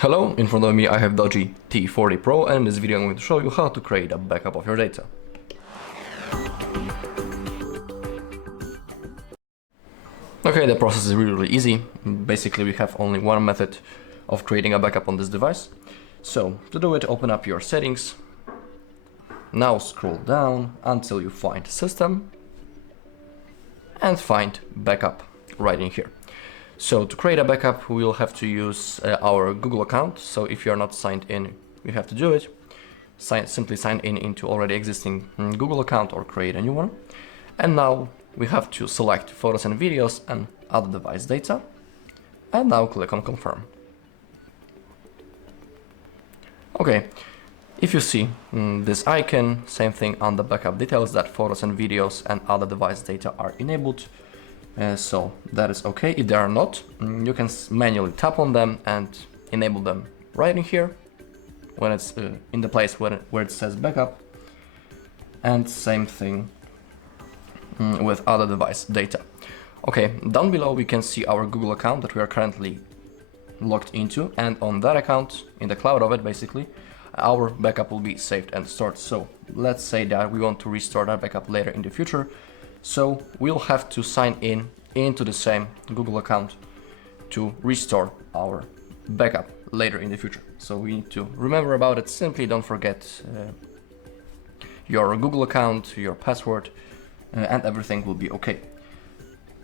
Hello, in front of me I have DOOGEE T40 Pro, and in this video I'm going to show you how to create a backup of your data. Okay, the process is really easy. Basically we have only one method of creating a backup on this device. So to do it, open up your settings. Now scroll down until you find System and find Backup right in here. So to create a backup, we will have to use our Google account. So if you're not signed in, you have to do it. Simply sign in into already existing Google account or create a new one. And now we have to select photos and videos and other device data. And now click on Confirm. Okay, if you see this icon, same thing on the backup details, that photos and videos and other device data are enabled. So that is okay. If they are not, you can manually tap on them and enable them right in here when it's in the place where it says backup. And same thing with other device data. Okay, down below we can see our Google account that we are currently logged into, and on that account, in the cloud of it basically, our backup will be saved and stored. So let's say that we want to restore our backup later in the future. So we'll have to sign in into the same Google account to restore our backup later in the future. So we need to remember about it. Simply don't forget your Google account, your password, and everything will be okay.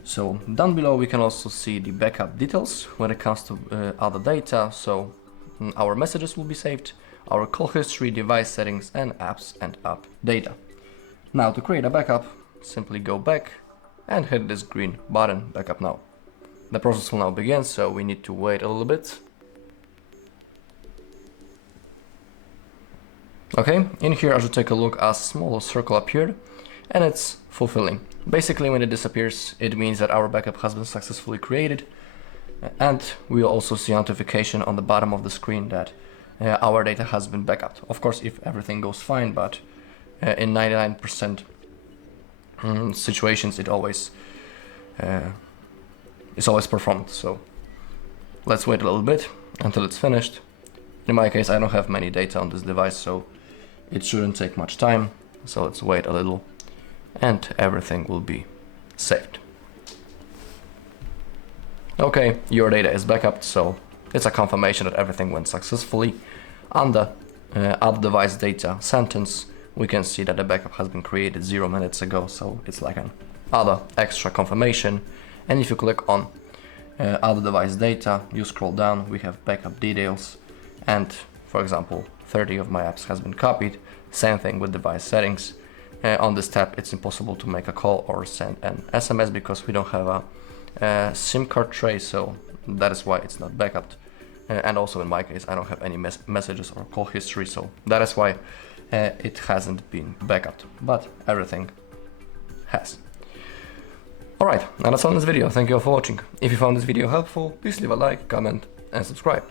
So down below we can also see the backup details when it comes to other data. So our messages will be saved, our call history, device settings, and apps and app data. Now to create a backup, simply go back and hit this green button, Backup Now. The process will now begin, so we need to wait a little bit. Okay, in here as you take a look, a small circle appeared and it's fulfilling. Basically when it disappears, it means that our backup has been successfully created, and we will also see a notification on the bottom of the screen that our data has been backed. Of course, if everything goes fine, but in 99% situations it's always performed. So let's wait a little bit until it's finished. In my case, I don't have many data on this device, so it shouldn't take much time. So let's wait a little and everything will be saved. Okay, your data is backed, so it's a confirmation that everything went successfully. On the other device data sentence, we can see that the backup has been created 0 minutes ago, so it's like an other extra confirmation. And if you click on other device data, you scroll down, we have backup details, and for example 30 of my apps has been copied. Same thing with device settings. On this tab it's impossible to make a call or send an SMS because we don't have a SIM card tray, so that is why it's not backed. And also in my case I don't have any messages or call history, so that is why it hasn't been backed, but everything has. Alright, and that's all in this video. Thank you all for watching. If you found this video helpful, please leave a like, comment and subscribe.